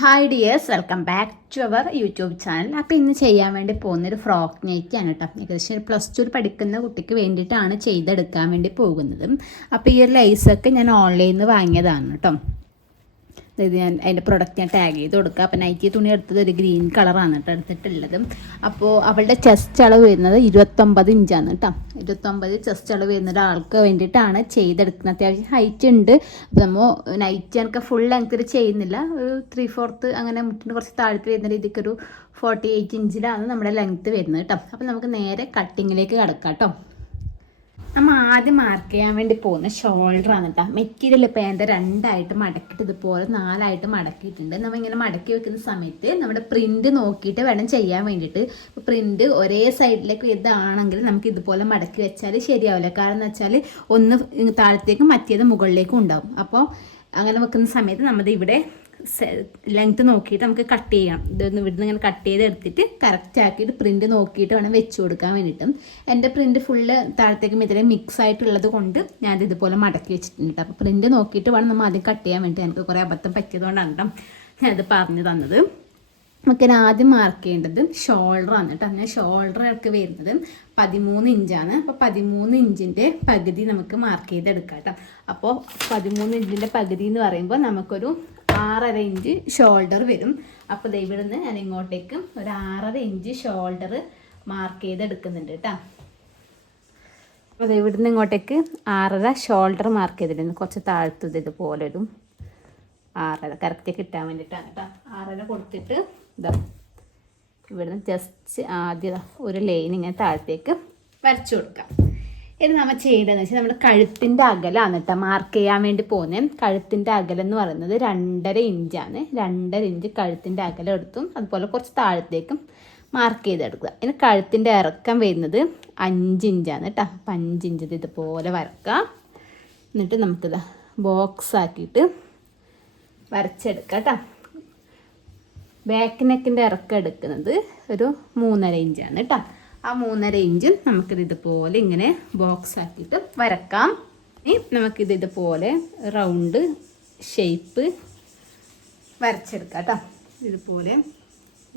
Hi dears, welcome back to our YouTube channel. അപ്പോൾ ഇന്ന് ചെയ്യാൻ വേണ്ടി പോകുന്നൊരു ഫ്രോക്ക് നൈറ്റിയാണ് കേട്ടോ. ഏകദേശം ഒരു +2 പഠിക്കുന്ന കുട്ടിക്ക് വേണ്ടിയിട്ടാണ് ചെയ്തെടുക്കാൻ വേണ്ടി പോകുന്നത്. അപ്പോൾ ഈ ഒരു ലൈസൊക്കെ ഞാൻ ഓൺലൈനിൽ നിന്ന് വാങ്ങിയതാണ് കേട്ടോ. ഇത് ഞാൻ അതിൻ്റെ പ്രൊഡക്റ്റ് ഞാൻ ടാഗ് ചെയ്ത് കൊടുക്കുക. അപ്പോൾ നൈറ്റി തുണി എടുത്തത് ഒരു ഗ്രീൻ കളറാണ് കേട്ടോ എടുത്തിട്ടുള്ളത്. അപ്പോൾ അവളുടെ ചെസ്റ്റ് അളവ് വരുന്നത് 29 ഇഞ്ചാണ് കേട്ടോ. 29 ചെസ്റ്റ് അളവ് വരുന്ന ഒരാൾക്ക് വേണ്ടിയിട്ടാണ് ചെയ്തെടുക്കുന്നത്. അത്യാവശ്യം ഹൈറ്റ് ഉണ്ട്. അപ്പോൾ നമ്മൾ നൈറ്റ് എനിക്ക് ഫുൾ ലെങ്ത്തിൽ ചെയ്യുന്നില്ല, ഒരു 3/4 അങ്ങനെ മുട്ടിന് കുറച്ച് താഴത്ത് വരുന്ന രീതിക്കൊരു 48 ഇഞ്ചിലാണ് നമ്മുടെ ലെങ്ത്ത് വരുന്നത് കേട്ടോ. അപ്പോൾ നമുക്ക് നേരെ കട്ടിങ്ങിലേക്ക് കിടക്കാം കേട്ടോ. നമ്മൾ ആദ്യം മാർക്ക് ചെയ്യാൻ വേണ്ടി പോകുന്ന ഷോൾഡറാണ് കേട്ടോ. മെറ്റീരിയൽ ഇപ്പോൾ എൻ്റെ 2ആയിട്ട് മടക്കിയിട്ട് ഇതുപോലെ 4ആയിട്ട് മടക്കിയിട്ടുണ്ട്. നമ്മൾ ഇങ്ങനെ മടക്കി വെക്കുന്ന സമയത്ത് നമ്മുടെ പ്രിൻറ്റ് നോക്കിയിട്ട് വേണം ചെയ്യാൻ വേണ്ടിയിട്ട്. ഇപ്പോൾ പ്രിൻറ്റ് ഒരേ സൈഡിലേക്ക് ഇതാണെങ്കിൽ നമുക്ക് ഇതുപോലെ മടക്കി വെച്ചാൽ ശരിയാവില്ല. കാരണം എന്ന് വെച്ചാൽ ഒന്ന് താഴത്തേക്കും മറ്റേത് മുകളിലേക്കും ഉണ്ടാവും. അപ്പോൾ അങ്ങനെ വെക്കുന്ന സമയത്ത് നമ്മൾ ഇവിടെ ലെങ്ത്ത് നോക്കിയിട്ട് നമുക്ക് കട്ട് ചെയ്യാം. ഇതൊന്ന് ഇവിടുന്ന് ഇങ്ങനെ കട്ട് ചെയ്ത് എടുത്തിട്ട് കറക്റ്റ് ആക്കിയിട്ട് പ്രിൻറ്റ് നോക്കിയിട്ട് വേണം വെച്ച് കൊടുക്കാൻ വേണ്ടിയിട്ടും. എൻ്റെ പ്രിൻറ്റ് ഫുള്ള് താഴത്തേക്കും ഇതിലെ മിക്സ് ആയിട്ടുള്ളത് കൊണ്ട് ഞാനത് ഇതുപോലെ മടക്കി വെച്ചിട്ടുണ്ട്. അപ്പോൾ പ്രിൻറ്റ് നോക്കിയിട്ട് വേണം നമ്മൾ ആദ്യം കട്ട് ചെയ്യാൻ വേണ്ടി. എനിക്ക് കുറേ അബദ്ധം പറ്റിയതുകൊണ്ടാണ് കേട്ടോ ഞാനത് പറഞ്ഞു തന്നത്. നമുക്ക് ആദ്യം മാർക്ക് ചെയ്യേണ്ടത് ഷോൾഡറാണ് കേട്ടോ. ഞാൻ ഷോൾഡറൊക്കെ വരുന്നത് 13 ഇഞ്ചാണ്. അപ്പോൾ 13 ഇഞ്ചിൻ്റെ പകുതി നമുക്ക് മാർക്ക് ചെയ്തെടുക്കാം കേട്ടോ. അപ്പോൾ 13 ഇഞ്ചിൻ്റെ പകുതി എന്ന് പറയുമ്പോൾ നമുക്കൊരു 6.5 ഇഞ്ച് ഷോൾഡർ വരും. അപ്പോൾ ഇവിടുന്ന് ഞാൻ ഇങ്ങോട്ടേക്ക് ഒരു 6.5 ഇഞ്ച് ഷോൾഡർ മാർക്ക് ചെയ്തെടുക്കുന്നുണ്ട് കേട്ടോ. അപ്പോൾ ഇവിടുന്ന് ഇങ്ങോട്ടേക്ക് 6.5 ഷോൾഡർ മാർക്ക് ചെയ്തിട്ടുണ്ട്. കുറച്ച് താഴ്ത്തത് ഇതുപോലെ ഒരു 6.5 കറക്റ്റ് കിട്ടാൻ വേണ്ടിയിട്ടാണ് കേട്ടോ. 6.5 കൊടുത്തിട്ട് ഇതാ ഇവിടുന്ന് ജസ്റ്റ് ആദ്യം ഒരു ലൈൻ ഇങ്ങനെ താഴത്തേക്ക് വരച്ചു കൊടുക്കാം. ഇത് നമ്മൾ ചെയ്യേണ്ടതെന്ന് വെച്ചാൽ നമ്മുടെ കഴുത്തിൻ്റെ അകലാണ് കേട്ടോ മാർക്ക് ചെയ്യാൻ വേണ്ടി പോകുന്നത്. കഴുത്തിൻ്റെ അകലം എന്ന് പറയുന്നത് 2.5 ഇഞ്ചാണ്. 2.5 ഇഞ്ച് കഴുത്തിൻ്റെ അകലം എടുത്തും അതുപോലെ കുറച്ച് താഴത്തേക്കും മാർക്ക് ചെയ്തെടുക്കുക. ഇനി കഴുത്തിൻ്റെ ഇറക്കം വരുന്നത് 5 ഇഞ്ചാണ് കേട്ടോ. അപ്പം 5 ഇഞ്ച് ഇതുപോലെ വരക്കാം. എന്നിട്ട് നമുക്കിത് ബോക്സ് ആക്കിയിട്ട് വരച്ചെടുക്കാം കേട്ടോ. ബാക്ക് നെക്കിൻ്റെ ഇറക്കം എടുക്കുന്നത് ഒരു 3.5 ഇഞ്ചാണ് കേട്ടോ. ആ 3.5 ഇഞ്ചും നമുക്കിത് ഇതുപോലെ ഇങ്ങനെ ബോക്സ് ആക്കിയിട്ട് വരക്കാം. ഇനി നമുക്കിത് ഇതുപോലെ റൗണ്ട് ഷേപ്പ് വരച്ചെടുക്കാം കേട്ടോ. ഇതുപോലെ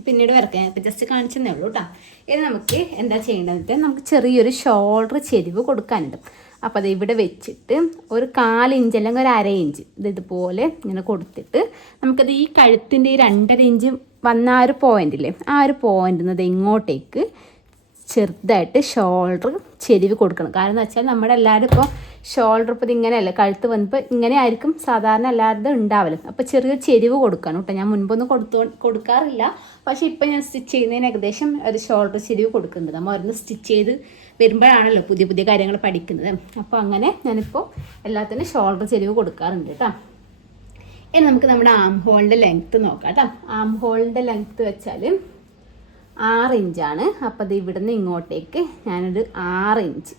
പിന്നീട് വരക്കാം. ഇപ്പം ജസ്റ്റ് കാണിച്ചതേ ഉള്ളൂ കേട്ടോ. ഇനി നമുക്ക് എന്താ ചെയ്യേണ്ടതെന്ന് വെച്ചാൽ നമുക്ക് ചെറിയൊരു ഷോൾഡർ ചെരിവ് കൊടുക്കാനുണ്ട്. അപ്പോൾ അത് ഇവിടെ വെച്ചിട്ട് ഒരു 1/4 ഇഞ്ച് അല്ലെങ്കിൽ ഒരു 1/2 ഇഞ്ച് ഇതുപോലെ ഇങ്ങനെ കൊടുത്തിട്ട് നമുക്കത് ഈ കഴുത്തിൻ്റെ ഈ 2.5 ഇഞ്ച് വന്ന ആ ഒരു പോയിൻ്റില്ലേ, ആ ഒരു പോയിൻ്റിൽ ഇങ്ങോട്ടേക്ക് ചെറുതായിട്ട് ഷോൾഡർ ചെരിവ് കൊടുക്കണം. കാരണം എന്ന് വെച്ചാൽ നമ്മുടെ എല്ലാവരും ഇപ്പോൾ ഷോൾഡർ ഇപ്പോൾ ഇതിങ്ങനെയല്ല, കഴുത്ത് വന്നപ്പോൾ ഇങ്ങനെ ആയിരിക്കും സാധാരണ എല്ലാവരും ഉണ്ടാവലും. അപ്പോൾ ചെറിയ ചെരിവ് കൊടുക്കണം കേട്ടോ. ഞാൻ മുൻപൊന്നും കൊടുക്കാറില്ല, പക്ഷേ ഇപ്പം ഞാൻ സ്റ്റിച്ച് ചെയ്യുന്നതിന് ഏകദേശം ഒരു ഷോൾഡർ ചെരിവ് കൊടുക്കുന്നുണ്ട്. നമ്മൾ ഓരോന്ന് സ്റ്റിച്ച് ചെയ്ത് വരുമ്പോഴാണല്ലോ പുതിയ പുതിയ കാര്യങ്ങൾ പഠിക്കുന്നത്. അപ്പോൾ അങ്ങനെ ഞാനിപ്പോൾ എല്ലാത്തിനും ഷോൾഡർ ചെരിവ് കൊടുക്കാറുണ്ട് കേട്ടോ. ഇനി നമുക്ക് നമ്മുടെ ആം ഹോളിൻ്റെ ലെങ്ത്ത് നോക്കാം കേട്ടോ. ആം ഹോളിൻ്റെ ലെങ്ത്ത് വെച്ചാൽ 6 ഇഞ്ചാണ്. അപ്പോൾ അത് ഇവിടുന്ന് ഇങ്ങോട്ടേക്ക് ഞാനൊരു 6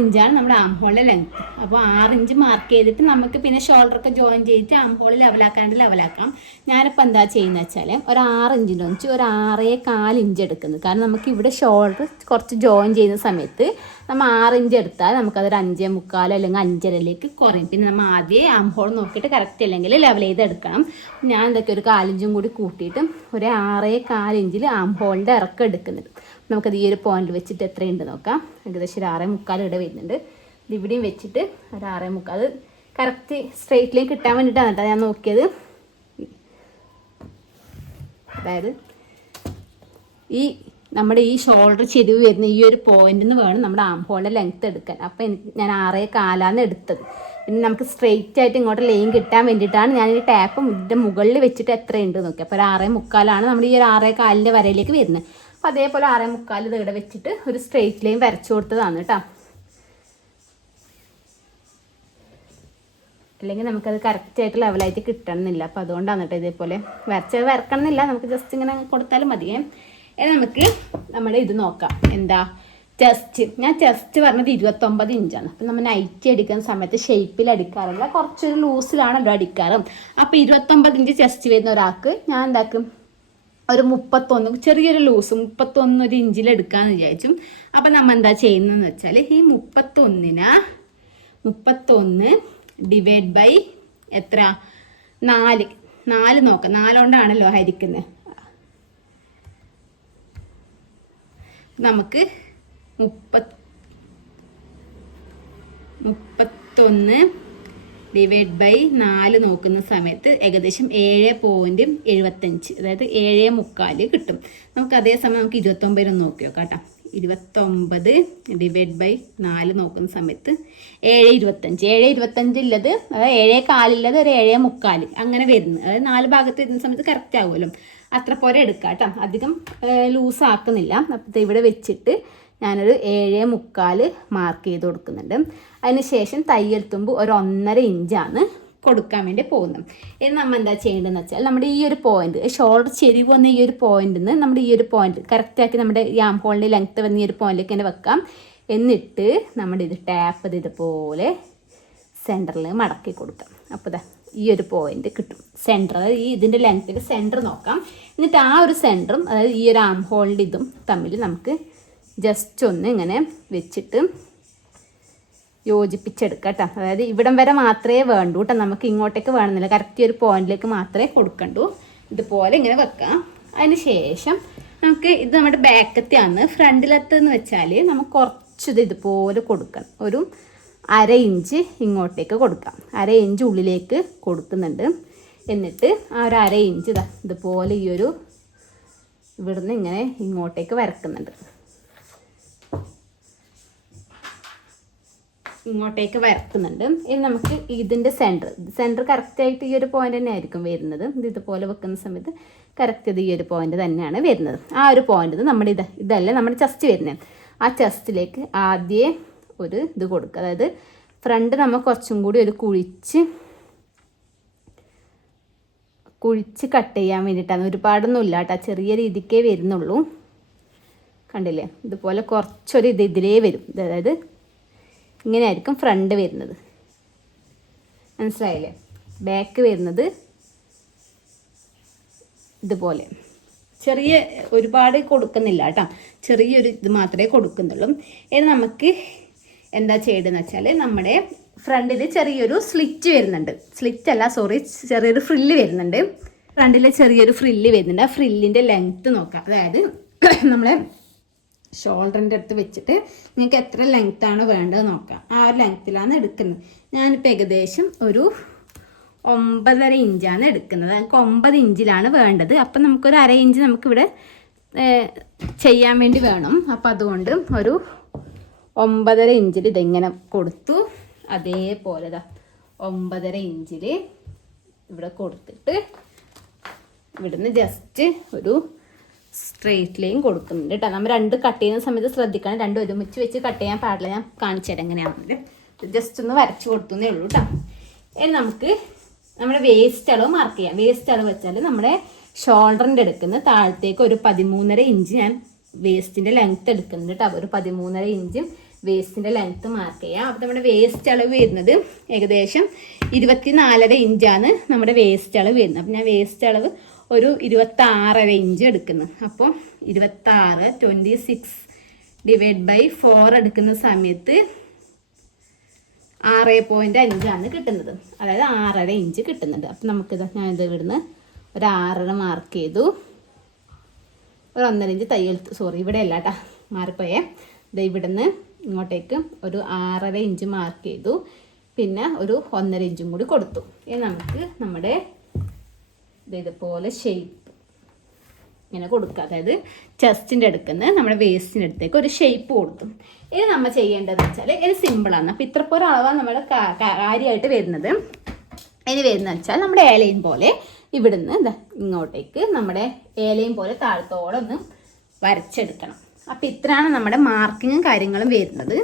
ഇഞ്ചാണ് നമ്മുടെ ആം ഹോളിൻ്റെ ലെങ്ത്ത്. അപ്പോൾ 6 ഇഞ്ച് മാർക്ക് ചെയ്തിട്ട് നമുക്ക് പിന്നെ ഷോൾഡറൊക്കെ ജോയിൻ ചെയ്തിട്ട് ആം ഹോൾ ലെവലാക്കാം. ഞാനിപ്പോൾ എന്താ ചെയ്യുന്നത് വെച്ചാൽ ഒരു 6 ഇഞ്ചിൻ്റെ വെച്ച് ഒരു 6.25 ഇഞ്ച് എടുക്കുന്നത്. കാരണം നമുക്ക് ഇവിടെ ഷോൾഡർ കുറച്ച് ജോയിൻ ചെയ്യുന്ന സമയത്ത് നമ്മൾ 6 ഇഞ്ച് എടുത്താൽ നമുക്കതൊരു 5.25 അല്ലെങ്കിൽ 5.5 കുറയും. പിന്നെ നമ്മൾ ആദ്യം ആം ഹോൾ നോക്കിയിട്ട് കറക്റ്റ് അല്ലെങ്കിൽ ലെവൽ ചെയ്തെടുക്കണം. ഞാൻ എന്തൊക്കെ ഒരു 4 ഇഞ്ചും കൂടി കൂട്ടിയിട്ട് ഒരു 6.25 ഇഞ്ചിൽ ആം ഹോളിൻ്റെ ഇറക്കം എടുക്കുന്നുണ്ട്. നമുക്കത് ഈ ഒരു പോയിന്റ് വെച്ചിട്ട് എത്രയുണ്ട് നോക്കാം. ഏകദേശം ഒരു 6.25 ഇവിടെ വരുന്നുണ്ട്. ഇവിടെയും വെച്ചിട്ട് ഒരു 6.25 അത് കറക്റ്റ് സ്ട്രെയിറ്റിലേക്ക് കിട്ടാൻ വേണ്ടിയിട്ടാണ് കേട്ടോ ഞാൻ നോക്കിയത്. അതായത് നമ്മുടെ ഈ ഷോൾഡർ ചെരിവ് വരുന്ന ഈ ഒരു പോയിന്റിൽ നിന്ന് വേണം നമ്മുടെ ആം ഹോളിൻ്റെ ലെങ്ത്ത് എടുക്കാൻ. അപ്പോൾ ഞാൻ 6.25 എടുത്തത്. പിന്നെ നമുക്ക് സ്ട്രെയിറ്റ് ആയിട്ട് ഇങ്ങോട്ട് ലൈൻ കിട്ടാൻ വേണ്ടിയിട്ടാണ് ഞാൻ ഈ ടാപ്പ് ഇതിൻ്റെ മുകളിൽ വെച്ചിട്ട് എത്രയുണ്ട് നോക്കി. അപ്പോൾ ഒരു 6.25 നമ്മുടെ ഈ ഒരു 6.25 വരയിലേക്ക് വരുന്നത്. അപ്പോൾ അതേപോലെ 6.25 ഇവിടെ വെച്ചിട്ട് ഒരു സ്ട്രെയിറ്റ് ലൈൻ വരച്ചു കൊടുത്തതാണ് കേട്ടോ. അല്ലെങ്കിൽ നമുക്കത് കറക്റ്റായിട്ട് ലെവലായിട്ട് കിട്ടണമെന്നില്ല. അപ്പോൾ അതുകൊണ്ടാണ് കേട്ടോ ഇതേപോലെ വരക്കണമെന്നില്ല, നമുക്ക് ജസ്റ്റ് ഇങ്ങനെ കൊടുത്താലും മതിയേ. ഇനി നമുക്ക് നമ്മുടെ ഇത് നോക്കാം. എന്താ ഞാൻ ചെസ്റ്റ് പറഞ്ഞത് 29 ഇഞ്ചാണ്. അപ്പം നമ്മൾ നൈറ്റി അടിക്കുന്ന സമയത്ത് ഷേപ്പിൽ അടിക്കാറില്ല, കുറച്ചൊരു ലൂസിലാണല്ലോ അടിക്കാറ്. അപ്പോൾ 29 ഇഞ്ച് ചെസ്റ്റ് വരുന്ന ഒരാൾക്ക് ഞാൻ എന്താക്കും ഒരു 31 ചെറിയൊരു ലൂസ് 31 ഇഞ്ചിൽ എടുക്കാമെന്ന് വിചാരിച്ചു. അപ്പം നമ്മൾ എന്താ ചെയ്യുന്നതെന്ന് വെച്ചാൽ ഈ 31 ഡിവൈഡ് ബൈ എത്ര 4 4 നോക്കാം, 4 കൊണ്ടാണല്ലോ ഹരിക്കുന്നത്. നമുക്ക് 31 ഡിവൈഡ് ബൈ 4 നോക്കുന്ന സമയത്ത് ഏകദേശം 7.75, അതായത് 7.75 കിട്ടും നമുക്ക്. അതേസമയം നമുക്ക് 29 നോക്കി നോക്കാം കേട്ടോ. 29 ഡിവൈഡ് ബൈ 4 നോക്കുന്ന സമയത്ത് 7.25 ഉള്ളത്, അതായത് 7.25 ഉള്ളത് ഒരു 7.75 അങ്ങനെ വരുന്നത്. അതായത് 4 ഭാഗത്ത് വരുന്ന സമയത്ത് കറക്റ്റ് ആകുമല്ലോ. അത്ര പോലെ എടുക്കാം കേട്ടോ, അധികം ലൂസ് ആക്കുന്നില്ല. അപ്പോൾ ഇവിടെ വെച്ചിട്ട് ഞാനൊരു 7.75 മാർക്ക് ചെയ്ത് കൊടുക്കുന്നുണ്ട്. അതിന് ശേഷം തയ്യൽ തുമ്പ് ഒരു 1.5 ഇഞ്ചാണ് കൊടുക്കാൻ വേണ്ടി പോകുന്നത്. ഇനി നമ്മൾ എന്താ ചെയ്യേണ്ടതെന്ന് വെച്ചാൽ നമ്മുടെ ഈ ഒരു പോയിന്റ്, ഷോൾഡർ ചെരിവ് വന്ന ഈ ഒരു പോയിന്റിൽ നിന്ന് നമ്മുടെ ഈ ഒരു പോയിന്റ് കറക്റ്റാക്കി നമ്മുടെ ഈ ആം ഹോളിൻ്റെ ലെങ്ത്ത് വന്ന ഈ ഒരു പോയിന്റിലേക്ക് തന്നെ വെക്കാം. എന്നിട്ട് നമ്മുടെ ഇത് ടാപ്പ് ചെയ്ത് ഇതുപോലെ സെൻറ്ററിൽ മടക്കി കൊടുക്കാം. അപ്പോൾ ഇതാ ഈ ഒരു പോയിന്റ് കിട്ടും സെൻറ്റർ. ഈ ഇതിൻ്റെ ലെങ്ത്തിൽ സെൻറ്റർ നോക്കാം. എന്നിട്ട് ആ ഒരു സെൻറ്ററും അതായത് ഈ ഒരു ആം ഹോളിൻ്റെ ഇതും തമ്മിൽ നമുക്ക് ജസ്റ്റ് ഒന്ന് ഇങ്ങനെ വെച്ചിട്ട് യോജിപ്പിച്ചെടുക്കാം കേട്ടോ. അതായത് ഇവിടം വരെ മാത്രമേ വേണ്ടൂ കേട്ടോ, നമുക്ക് ഇങ്ങോട്ടേക്ക് വേണമെന്നില്ല. കറക്റ്റ് ഒരു പോയിന്റിലേക്ക് മാത്രമേ കൊടുക്കണ്ടൂ. ഇതുപോലെ ഇങ്ങനെ വെക്കാം. അതിന് ശേഷം നമുക്ക് ഇത് നമ്മുടെ ബാക്കത്തെയാണ്. ഫ്രണ്ടിലത്തെന്ന് വെച്ചാൽ നമുക്ക് കുറച്ചിത് ഇതുപോലെ കൊടുക്കണം. ഒരു 1/2 ഇഞ്ച് ഇങ്ങോട്ടേക്ക് കൊടുക്കാം. 1/2 ഇഞ്ച് ഉള്ളിലേക്ക് കൊടുക്കുന്നുണ്ട്. എന്നിട്ട് ആ ഒരു 1/2 ഇഞ്ച് ഇതുപോലെ ഈ ഒരു ഇവിടുന്ന് ഇങ്ങനെ ഇങ്ങോട്ടേക്ക് വരക്കുന്നുണ്ട്. ഇനി നമുക്ക് ഇതിൻ്റെ സെൻറ്റർ കറക്റ്റായിട്ട് ഈ ഒരു പോയിന്റ് തന്നെ ആയിരിക്കും വരുന്നത്. ഇതുപോലെ വെക്കുന്ന സമയത്ത് കറക്റ്റ് ഇത് ഈ ഒരു പോയിന്റ് തന്നെയാണ് വരുന്നത്. ആ ഒരു പോയിന്റ് നമ്മുടെ ഇതല്ല നമ്മുടെ ചെസ്റ്റ് വരുന്നത്. ആ ചെസ്റ്റിലേക്ക് ആദ്യം ഒരു ഇത് കൊടുക്കുക. അതായത് ഫ്രണ്ട് നമ്മൾ കുറച്ചും കൂടി ഒരു കുഴിച്ച് കട്ട് ചെയ്യാൻ വേണ്ടിയിട്ടാണ്. ഒരുപാടൊന്നും ഇല്ല കേട്ടോ, ചെറിയ രീതിക്കേ വരുന്നുള്ളൂ. കണ്ടില്ലേ, ഇതുപോലെ കുറച്ചൊരു ഇതിലേ വരും. അതായത് ഇങ്ങനെയായിരിക്കും ഫ്രണ്ട് വരുന്നത്, മനസ്സിലായില്ലേ? ബാക്ക് വരുന്നത് ഇതുപോലെ ചെറിയ, ഒരുപാട് കൊടുക്കുന്നില്ല കേട്ടോ, ചെറിയൊരു ഇത് മാത്രമേ കൊടുക്കുന്നുള്ളൂ. ഇനി നമുക്ക് എന്താ ചെയ്യേണ്ടതെന്ന് വെച്ചാൽ നമ്മുടെ ഫ്രണ്ടിൽ ചെറിയൊരു സ്ലിറ്റ് വരുന്നുണ്ട്. ചെറിയൊരു ഫ്രില്ല് വരുന്നുണ്ട്. ഫ്രണ്ടിൽ ചെറിയൊരു ഫ്രില്ല് വരുന്നുണ്ട്. ആ ഫ്രില്ലിൻ്റെ ലെങ്ത്ത് നോക്കാം. അതായത് നമ്മളെ ഷോൾഡറിൻ്റെ അടുത്ത് വെച്ചിട്ട് നിങ്ങൾക്ക് എത്ര ലെങ്ത്താണ് വേണ്ടത് നോക്കാം. ആ ഒരു ലെങ്ത്തിലാണ് എടുക്കുന്നത്. ഞാനിപ്പോൾ ഏകദേശം ഒരു 9.5 ഇഞ്ചാണ് എടുക്കുന്നത്. നമുക്ക് 9 ഇഞ്ചിലാണ് വേണ്ടത്. അപ്പം നമുക്കൊരു 1/2 ഇഞ്ച് നമുക്കിവിടെ ചെയ്യാൻ വേണ്ടി വേണം. അപ്പം അതുകൊണ്ട് ഒരു 9.5 ഇഞ്ചിൽ ഇതെങ്ങനെ കൊടുത്തു. അതേപോലെ 9.5 ഇഞ്ചിൽ ഇവിടെ കൊടുത്തിട്ട് ഇവിടുന്ന് ജസ്റ്റ് ഒരു സ്ട്രെയിറ്റ് ലൈൻ കൊടുക്കുന്നുണ്ട് കേട്ടോ. നമ്മൾ 2 കട്ട് ചെയ്യുന്ന സമയത്ത് ശ്രദ്ധിക്കണം, 2 ഒരുമിച്ച് വെച്ച് കട്ട് ചെയ്യാൻ പാടില്ല. ഞാൻ കാണിച്ചു തരാം എങ്ങനെയാണെന്നില്ല. ജസ്റ്റ് ഒന്ന് വരച്ച് കൊടുത്തുന്നേ ഉള്ളൂ കേട്ടോ. ഇനി നമുക്ക് നമ്മുടെ വേസ്റ്റ് അളവ് മാർക്ക് ചെയ്യാം. വേസ്റ്റ് അളവ് വെച്ചാൽ നമ്മുടെ ഷോൾഡറിൻ്റെ എടുക്കുന്ന താഴത്തേക്ക് ഒരു 13.5 ഇഞ്ച് ഞാൻ വേസ്റ്റിൻ്റെ ലെങ്ത്ത് എടുക്കുന്നുണ്ട് കേട്ടോ. ഒരു 13.5 ഇഞ്ചും വേസ്റ്റിൻ്റെ ലെങ്ത്ത് മാർക്ക് ചെയ്യാം. അപ്പോൾ നമ്മുടെ വേസ്റ്റ് അളവ് വരുന്നത് ഏകദേശം 24.5 ഇഞ്ചാണ് നമ്മുടെ വേസ്റ്റ് അളവ് വരുന്നത്. അപ്പോൾ ഞാൻ വേസ്റ്റ് അളവ് ഒരു 26.5 ഇഞ്ച് എടുക്കുന്നത്. അപ്പോൾ 26 ഡിവൈഡ് ബൈ 4 എടുക്കുന്ന സമയത്ത് 6.5 കിട്ടുന്നത്. അതായത് 6.5 ഇഞ്ച് കിട്ടുന്നുണ്ട്. അപ്പം നമുക്കിത് ഞാനിത് ഇവിടുന്ന് ഒരു 6.5 മാർക്ക് ചെയ്തു. ഒരു 1.5 ഇഞ്ച് ഇവിടെ അല്ല കേട്ടോ, മാറിപ്പോയേ. ഇത് ഇവിടുന്ന് ഇങ്ങോട്ടേക്ക് ഒരു 6.5 ഇഞ്ച് മാർക്ക് ചെയ്തു. പിന്നെ ഒരു 1.5 ഇഞ്ചും കൂടി കൊടുത്തു. ഇനി നമുക്ക് നമ്മുടെ ഇതുപോലെ ഷേപ്പ് ഇങ്ങനെ കൊടുക്കുക. അതായത് ചെസ്റ്റിൻ്റെ അടുക്കുന്ന നമ്മുടെ വേസ്റ്റിൻ്റെ അടുത്തേക്ക് ഒരു ഷേപ്പ് കൊടുത്തു. ഇനി നമ്മൾ ചെയ്യേണ്ടതെന്ന് വെച്ചാൽ ഇത് സിമ്പിളാണ്. അപ്പോൾ ഇത്രപ്പോരം അളവാണ് നമ്മുടെ കാര്യമായിട്ട് വരുന്നത്. ഇനി വരുന്നത് വെച്ചാൽ നമ്മുടെ ഏലയും പോലെ ഇവിടുന്ന് ഇങ്ങോട്ടേക്ക് നമ്മുടെ ഏലയും പോലെ താഴത്തോടെ ഒന്ന് വരച്ചെടുക്കണം. അപ്പോൾ ഇത്രയാണ് നമ്മുടെ മാർക്കിങ്ങും കാര്യങ്ങളും വരുന്നത്.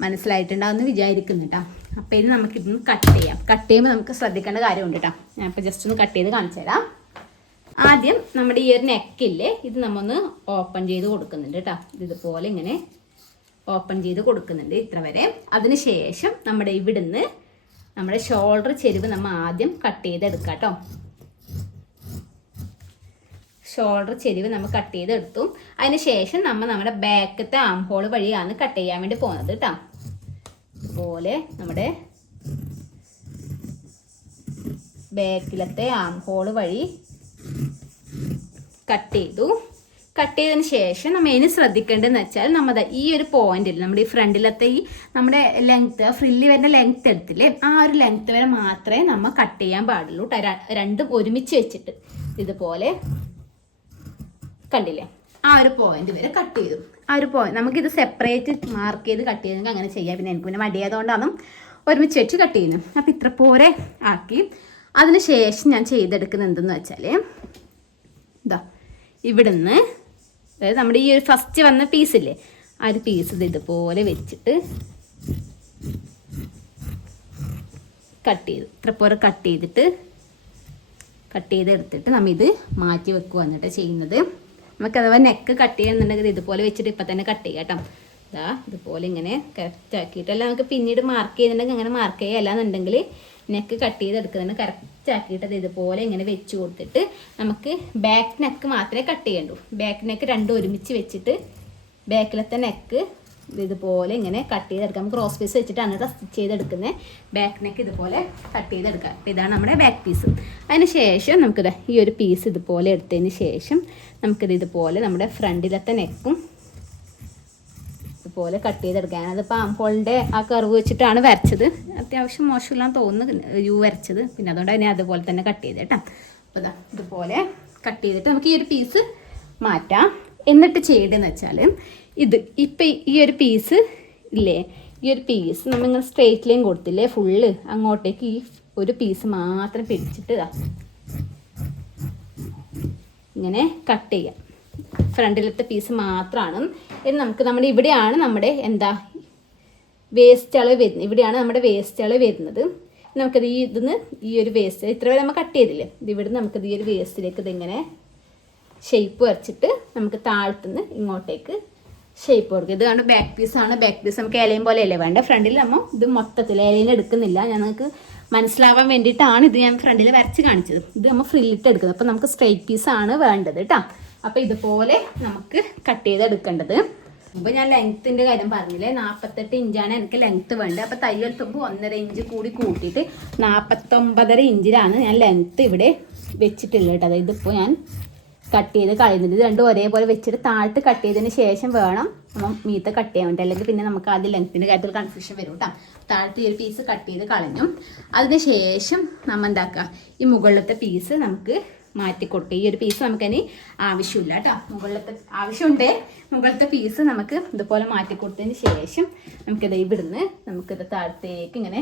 മനസ്സിലായിട്ടുണ്ടാവുമെന്ന് വിചാരിക്കുന്നു കേട്ടോ. അപ്പോൾ ഇനി നമുക്കിതൊന്ന് കട്ട് ചെയ്യാം. കട്ട് ചെയ്യുമ്പോൾ നമുക്ക് ശ്രദ്ധിക്കേണ്ട കാര്യമുണ്ട് കേട്ടോ. ഞാൻ ഇപ്പോൾ ജസ്റ്റ് ഒന്ന് കട്ട് ചെയ്ത് കാണിച്ചു തരാം. ആദ്യം നമ്മുടെ ഈ ഒരു നെക്കില്ലേ, ഇത് നമ്മൊന്ന് ഓപ്പൺ ചെയ്ത് കൊടുക്കുന്നുണ്ട് കേട്ടോ. ഇതുപോലെ ഇങ്ങനെ ഓപ്പൺ ചെയ്ത് കൊടുക്കുന്നുണ്ട് ഇത്ര വരെ. അതിന് ശേഷം നമ്മുടെ ഇവിടുന്ന് നമ്മുടെ ഷോൾഡർ ചെരിവ് നമ്മൾ ആദ്യം കട്ട് ചെയ്തെടുക്കാം കേട്ടോ. ഷോൾഡർ ചെരിവ് നമ്മൾ കട്ട് ചെയ്തെടുത്തു. അതിന് ശേഷം നമ്മുടെ ബാക്കത്തെ ആം ഹോൾ വഴിയാണ് കട്ട് ചെയ്യാൻ വേണ്ടി പോകുന്നത് കേട്ടോ. ഇതുപോലെ നമ്മുടെ ബാക്കിലത്തെ ആം ഹോള് വഴി കട്ട് ചെയ്തു. കട്ട് ചെയ്തതിന് ശേഷം നമ്മൾ ഇനി ശ്രദ്ധിക്കേണ്ടതെന്ന് വെച്ചാൽ നമ്മുടെ ഈ ഒരു പോയിന്റിൽ നമ്മുടെ ഈ ഫ്രണ്ടിലത്തെ ഈ നമ്മുടെ ലെങ്ത്ത് ഫ്രില്ല് വരുന്ന ലെങ്ത്ത് എടുത്തില്ലേ, ആ ഒരു ലെങ്ത്ത് വരെ മാത്രമേ നമ്മൾ കട്ട് ചെയ്യാൻ പാടുള്ളൂ. രണ്ടും ഒരുമിച്ച് വെച്ചിട്ട് ഇതുപോലെ കണ്ടില്ലേ, ആ ഒരു പോയിന്റ് വരെ കട്ട് ചെയ്തു. ആ ഒരു പോയിന്റ് നമുക്കിത് സെപ്പറേറ്റ് മാർക്ക് ചെയ്ത് കട്ട് ചെയ്തെങ്കിൽ അങ്ങനെ ചെയ്യാം. പിന്നെ എനിക്ക് പിന്നെ മടിയായതുകൊണ്ടാണ് ഒരുമിച്ച് വെച്ച് കട്ട് ചെയ്യുന്നത്. അപ്പോൾ ഇത്ര പോരെ ആക്കി. അതിന് ശേഷം ഞാൻ ചെയ്തെടുക്കുന്നത് എന്തെന്ന് വെച്ചാൽ ഇതാ ഇവിടുന്ന്, അതായത് നമ്മുടെ ഈ ഒരു ഫസ്റ്റ് വന്ന പീസില്ലേ, ആ ഒരു പീസ് ഇതുപോലെ വെച്ചിട്ട് കട്ട് ചെയ്തു. ഇത്ര പോലെ കട്ട് ചെയ്തെടുത്തിട്ട് നമ്മൾ ഇത് മാറ്റി വെക്കുക എന്നിട്ട് ചെയ്യുന്നത്. നമുക്ക് അഥവാ നെക്ക് കട്ട് ചെയ്യണമെന്നുണ്ടെങ്കിൽ ഇതുപോലെ വെച്ചിട്ട് ഇപ്പം തന്നെ കട്ട് ചെയ്യാം കേട്ടോ. ഇതാ ഇതുപോലെ ഇങ്ങനെ കറക്റ്റ് ആക്കിയിട്ടല്ല നമുക്ക് പിന്നീട് മാർക്ക് ചെയ്യുന്നുണ്ടെങ്കിൽ അങ്ങനെ മാർക്ക് ചെയ്യുക. അല്ലാന്നുണ്ടെങ്കിൽ നെക്ക് കട്ട് ചെയ്തെടുക്കുന്നതിന് കറക്റ്റ് ആക്കിയിട്ട് അത് ഇതുപോലെ ഇങ്ങനെ വെച്ച് കൊടുത്തിട്ട് നമുക്ക് ബാക്ക് നെക്ക് മാത്രമേ കട്ട് ചെയ്യണ്ടൂ. ബാക്ക് നെക്ക് രണ്ടും ഒരുമിച്ച് വെച്ചിട്ട് ബാക്കിലത്തെ നെക്ക് ഇതുപോലെ ഇങ്ങനെ കട്ട് ചെയ്തെടുക്കാം. നമുക്ക് ക്രോസ് പീസ് വെച്ചിട്ടാണ് സ്റ്റിച്ച് ചെയ്തെടുക്കുന്നത്. ബാക്ക് നെക്ക് ഇതുപോലെ കട്ട് ചെയ്തെടുക്കാം. അപ്പോൾ ഇതാണ് നമ്മുടെ ബാക്ക് പീസ്. അതിന് ശേഷം നമുക്കിത് ഈ ഒരു പീസ് ഇതുപോലെ എടുത്തതിന് ശേഷം നമുക്കിത് ഇതുപോലെ നമ്മുടെ ഫ്രണ്ടിലത്തെ നെക്കും ഇതുപോലെ കട്ട് ചെയ്തെടുക്കാൻ. അതിപ്പോൾ ആംഹോളിൻ്റെ ആ കർവ് വെച്ചിട്ടാണ് വരച്ചത്. അത്യാവശ്യം മോശമില്ലാന്ന് തോന്നുന്നു യു വരച്ചത്. പിന്നെ അതുകൊണ്ട് തന്നെ അതുപോലെ തന്നെ കട്ട് ചെയ്ത് കേട്ടോ. അപ്പോൾ ഇതാ ഇതുപോലെ കട്ട് ചെയ്തിട്ട് നമുക്ക് ഈ ഒരു പീസ് മാറ്റാം. എന്നിട്ട് ചെയ്യേണ്ടതെന്ന് വെച്ചാൽ ഇപ്പം ഈ ഒരു പീസ് ഇല്ലേ, ഈ ഒരു പീസ് നമ്മളിങ്ങനെ സ്ട്രെയിറ്റ് ലൈൻ കൊടുത്തില്ലേ ഫുള്ള്, അങ്ങോട്ടേക്ക് ഈ ഒരു പീസ് മാത്രം പിടിച്ചിട്ട് ഇങ്ങനെ കട്ട് ചെയ്യാം. ഫ്രണ്ടിലത്തെ പീസ് മാത്രമാണ്. ഇത് നമുക്ക് നമ്മുടെ ഇവിടെയാണ് നമ്മുടെ വേസ്റ്റ് അളവ് വരുന്നത്. ഇവിടെയാണ് നമ്മുടെ വേസ്റ്റ് അളവ് വരുന്നത്. നമുക്കത് ഇതിന്ന് ഈ ഒരു വേസ്റ്റ് ഇത്ര വരെ നമ്മൾ കട്ട് ചെയ്തില്ലേ, ഇത് ഇവിടെ നമുക്കത് ഈ ഒരു വേസ്റ്റിലേക്ക് ഇതിങ്ങനെ ഷേപ്പ് വരച്ചിട്ട് നമുക്ക് താഴത്തുനിന്ന് ഇങ്ങോട്ടേക്ക് ഷേപ്പ് കൊടുക്കുക. ഇത് കണ്ട് ബാക്ക് പീസാണ്. ബാക്ക് പീസ് നമുക്ക് ഇലയും പോലെ അല്ലേ വേണ്ട. ഫ്രണ്ടിൽ നമ്മൾ ഇത് മൊത്തത്തിൽ ഇലയിൽ എടുക്കുന്നില്ല. ഞങ്ങൾക്ക് മനസ്സിലാവാൻ വേണ്ടിയിട്ടാണ് ഇത് ഞാൻ ഫ്രണ്ടിൽ വരച്ച് കാണിച്ചത്. ഇത് നമ്മൾ ഫ്രില്ലിട്ട് എടുക്കുന്നത്. അപ്പോൾ നമുക്ക് സ്ട്രെയിറ്റ് പീസാണ് വേണ്ടത് കേട്ടോ. അപ്പോൾ ഇതുപോലെ നമുക്ക് കട്ട് ചെയ്തെടുക്കേണ്ടത്. അപ്പോൾ ഞാൻ ലെങ്ത്തിൻ്റെ കാര്യം പറഞ്ഞില്ലേ, 48 ഇഞ്ചാണ് എനിക്ക് ലെങ്ത്ത് വേണ്ടത്. അപ്പോൾ തയ്യൽ തുമ്പ് 1.5 ഇഞ്ച് കൂടി കൂട്ടിയിട്ട് 49.5 ഇഞ്ചിലാണ് ഞാൻ ലെങ്ത്ത് ഇവിടെ വെച്ചിട്ടുള്ളത് കേട്ടോ. അതായത് ഇതിപ്പോൾ ഞാൻ കട്ട് ചെയ്ത് കളയുന്നത്. ഇത് രണ്ടും ഒരേപോലെ വെച്ചിട്ട് താഴത്ത് കട്ട് ചെയ്തതിന് ശേഷം വേണം നമ്മൾ മീത്ത കട്ട് ചെയ്യാൻ വേണ്ടി. അല്ലെങ്കിൽ പിന്നെ നമുക്ക് ആദ്യം ലെങ്ത്തിൻ്റെ കാര്യത്തിൽ കൺഫ്യൂഷൻ വരും കേട്ടോ. താഴത്ത് ഈ ഒരു പീസ് കട്ട് ചെയ്ത് കളഞ്ഞു. അതിന് ശേഷം നമ്മൾ എന്താക്കുക, ഈ മുകളിലത്തെ പീസ് നമുക്ക് മാറ്റി കൊടുക്കുക. ഈ ഒരു പീസ് നമുക്കതിന് ആവശ്യമില്ല കേട്ടോ. മുകളിലത്തെ ആവശ്യമുണ്ട്. മുകളിലത്തെ പീസ് നമുക്ക് ഇതുപോലെ മാറ്റി കൊടുത്തതിന് ശേഷം നമുക്കിത് ഇവിടുന്ന് നമുക്കിത് താഴത്തേക്ക് ഇങ്ങനെ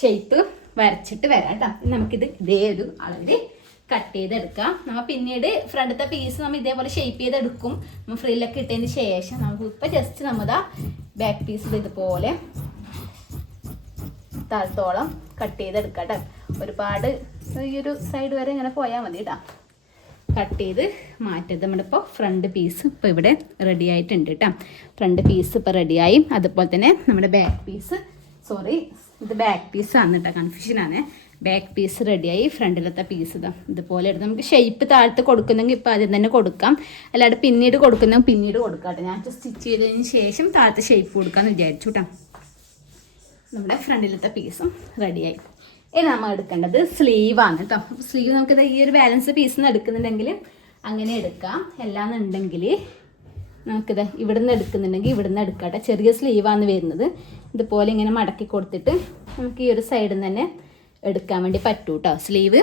ഷേപ്പ് വരച്ചിട്ട് വരാം കേട്ടോ. നമുക്കിത് ഇതേ ഒരു അളവിൽ കട്ട് ചെയ്തെടുക്കാം. നമ്മൾ പിന്നീട് ഫ്രണ്ടത്തെ പീസ് നമ്മൾ ഇതേപോലെ ഷേപ്പ് ചെയ്തെടുക്കും. നമ്മൾ ഫ്രില്ലൊക്കെ ഇട്ടതിന് ശേഷം നമുക്ക് ഇപ്പോൾ ജസ്റ്റ് നമ്മുടെ ബാക്ക് പീസ് ഇതുപോലെ താഴത്തോളം കട്ട് ചെയ്തെടുക്കാം കേട്ടോ. ഒരുപാട് ഈ ഒരു സൈഡ് വരെ ഇങ്ങനെ പോയാൽ മതി കേട്ടോ. കട്ട് ചെയ്ത് മാറ്റത് നമ്മളിപ്പോൾ ഫ്രണ്ട് പീസ് ഇപ്പോൾ ഇവിടെ റെഡി ആയിട്ടുണ്ട് കേട്ടോ. ഫ്രണ്ട് പീസ് ഇപ്പോൾ റെഡിയായി. അതുപോലെ തന്നെ നമ്മുടെ ബാക്ക് പീസ്, ഇത് ബാക്ക് പീസാണ് കേട്ടോ, കൺഫ്യൂഷനാണ്. ബാക്ക് പീസ് റെഡിയായി. ഫ്രണ്ടിലത്തെ പീസ് ഇതുപോലെ എടുത്ത് നമുക്ക് ഷേപ്പ് താഴത്ത് കൊടുക്കുന്നെങ്കിൽ ഇപ്പോൾ ആദ്യം തന്നെ കൊടുക്കാം. അല്ലാണ്ട് പിന്നീട് കൊടുക്കുന്നെങ്കിൽ പിന്നീട് കൊടുക്കാം കേട്ടോ. ഞാൻ സ്റ്റിച്ച് ചെയ്തതിന് ശേഷം താഴത്തെ ഷേപ്പ് കൊടുക്കാമെന്ന് വിചാരിച്ചു കേട്ടോ. നമ്മുടെ ഫ്രണ്ടിലത്തെ പീസും റെഡിയായി. ഇനി നമ്മൾ എടുക്കേണ്ടത് സ്ലീവാണ് കേട്ടോ. സ്ലീവ് നമുക്കിത് ഈ ഒരു ബാലൻസ് പീസിൽ നിന്ന് എടുക്കുന്നുണ്ടെങ്കിൽ അങ്ങനെ എടുക്കാം. അല്ലാന്നുണ്ടെങ്കിൽ നമുക്കിത് ഇവിടുന്ന് എടുക്കുന്നുണ്ടെങ്കിൽ ഇവിടുന്ന് എടുക്കാം കേട്ടോ. ചെറിയ സ്ലീവാണ് വരുന്നത്. ഇതുപോലെ ഇങ്ങനെ മടക്കി കൊടുത്തിട്ട് നമുക്ക് ഈ ഒരു സൈഡിൽ നിന്ന് തന്നെ എടുക്കാൻ വേണ്ടി പറ്റൂ കേട്ടോ. സ്ലീവ്